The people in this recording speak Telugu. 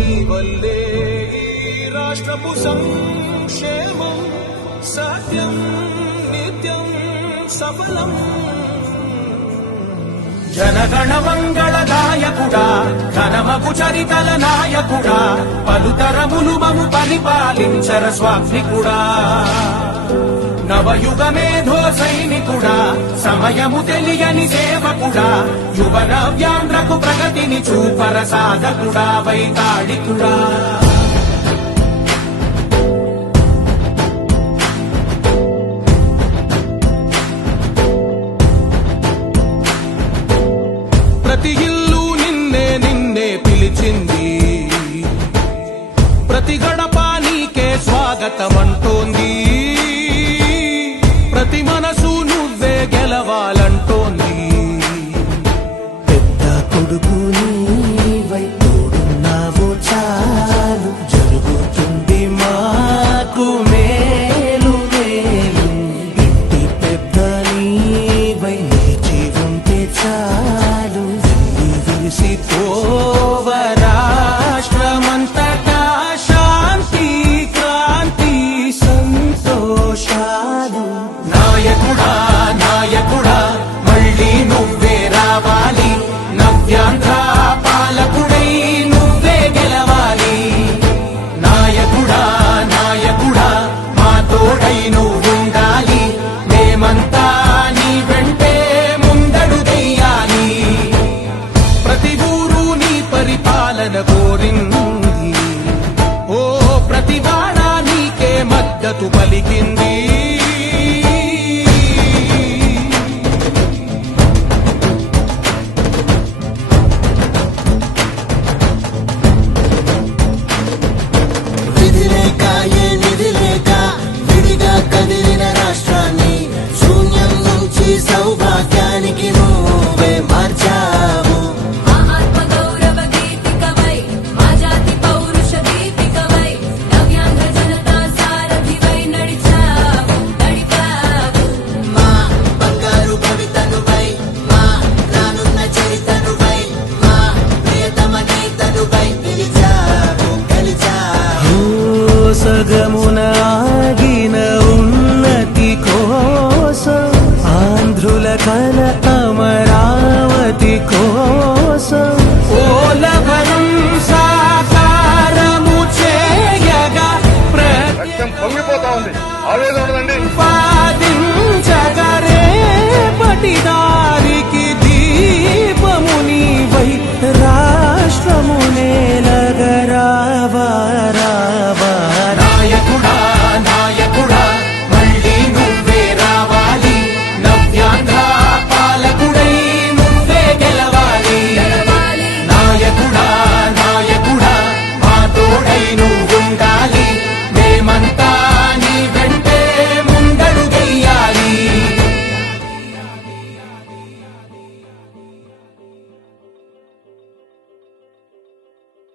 నీ వల్లే ఈ రాష్ట్రపు సంక్షేమం సత్యం నిత్యం సఫలం. జనగణ మంగళదాయకుడా ఘనమగు చరితల నాయకుడా పలుతరములు మము పరిపాలించర స్వామికుడా. నవయుగ మేధో సైనికుడా సమయము తెలియని సేవకుడా యువ నవ్యాంధ్రకు ప్రగతిని చూపర సాధకుడా వైతాళికుడా. ప్రతి ఇల్లు నిన్నే నిన్నే పిలిచింది, ప్రతి గడప నీకే స్వాగతమంటోంది, ప్రతి మనసు నువ్వే గెలవాలంటోంది. పెద్ద కొడుకు నీవై తోడున్నావు చాలు జరుగుతుంది మాకు మేలు మేలు. ఇంటి పెద్ద నీవై నిలిచి ఉంటే చాలు విలిసి పోవ రాష్ట్రమంతటా శాంతి క్రాంతి సంతోషాలు. నాయకుడా నాయకుడా మళ్ళీ నువ్వే రావాలి, నవ్యాంధ్ర పాలకుడై నువ్వే గెలవాలి. నాయకుడా నాయకుడా మా తోడై నువ్వుండాలి, మేమంతా నీ వెంటే ముందడుగెయ్యాలి. ప్రతి ఊరు నీ పరిపాలన కోరింది, ఓ ప్రతి వాడ నీకే మద్దతు పలికింది.